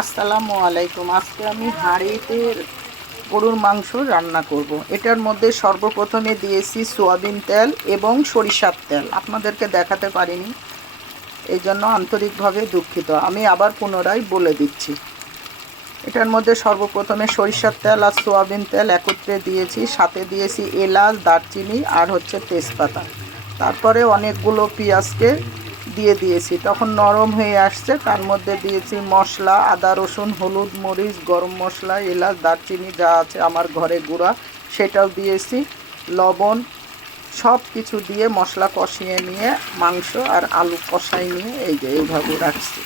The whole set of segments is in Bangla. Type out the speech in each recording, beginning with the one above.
আসসালামু আলাইকুম। আজকে আমি হাঁড়িতে গরুর মাংস রান্না করব। এটার মধ্যে সর্বপ্রথমে দিয়েছি সয়াবিন তেল এবং সরিষার তেল। আপনাদেরকে দেখাতে পারিনি, এই জন্য আন্তরিকভাবে দুঃখিত। আমি আবার পুনরায় বলে দিচ্ছি। এটার মধ্যে সর্বপ্রথমে সরিষার তেল আর সয়াবিন তেল একত্রে দিয়েছি, সাথে দিয়েছি এলাচ, দারচিনি আর তেজপাতা। তারপরে অনেকগুলো পেঁয়াজকে দিয়ে দিয়েছি, তখন নরম হয়ে আসছে। তার মধ্যে দিয়েছি মশলা, আদা রসুন, হলুদ, মরিচ, গরম মশলা, এলাচ, দারচিনি যা আছে আমার ঘরে গুঁড়া সেটাও দিয়েছি, লবণ, সব কিছু দিয়ে মশলা কষিয়ে নিয়ে মাংস আর আলু কষাই নিয়ে এই যে এইভাবে রাখছি।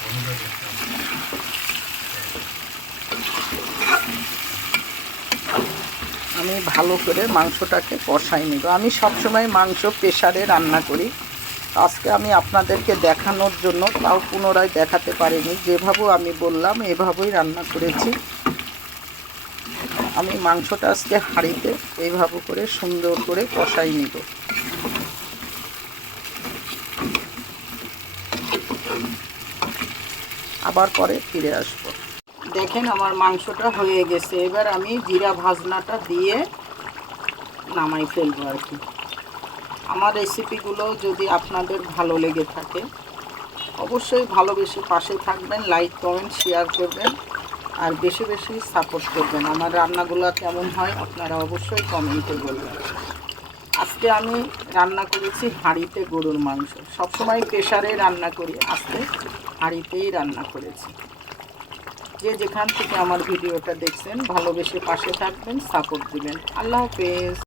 আমি ভালো করে মাংসটাকে কষাই নেব। আমি সবসময় মাংস প্রেসারে রান্না করি। আজকে আমি আপনাদেরকে দেখানোর জন্য তাও পুনরায় দেখাতে পারিনি, যেভাবে আমি বললাম এভাবেই রান্না করেছি। আমি মাংসটা আজকে হাঁড়িতে এইভাবে করে সুন্দর করে কষাই নেব। আবার পরে ফিরে আসব। দেখেন আমার মাংসটা হয়ে গেছে। এবার আমি জিরা ভাজনাটা দিয়ে নামাই ফেলবো আর কি। আমার রেসিপিগুলো যদি আপনাদের ভালো লেগে থাকে অবশ্যই ভালোবেসে পাশে থাকবেন, লাইক কমেন্ট শেয়ার করবেন আর বেশি বেশি সাপোর্ট করবেন। আমার রান্নাগুলো কেমন হয় আপনারা অবশ্যই কমেন্টে বলবেন। আজকে আমি রান্না করেছি হাঁড়িতে গরুর মাংস। সবসময় প্রেসারে রান্না করি, আজকে হাঁড়িতেই রান্না করেছি। যে যেখান থেকে আমার ভিডিওটা দেখছেন ভালোবেসে পাশে থাকবেন, সাপোর্ট দিবেন। আল্লাহ হাফেজ।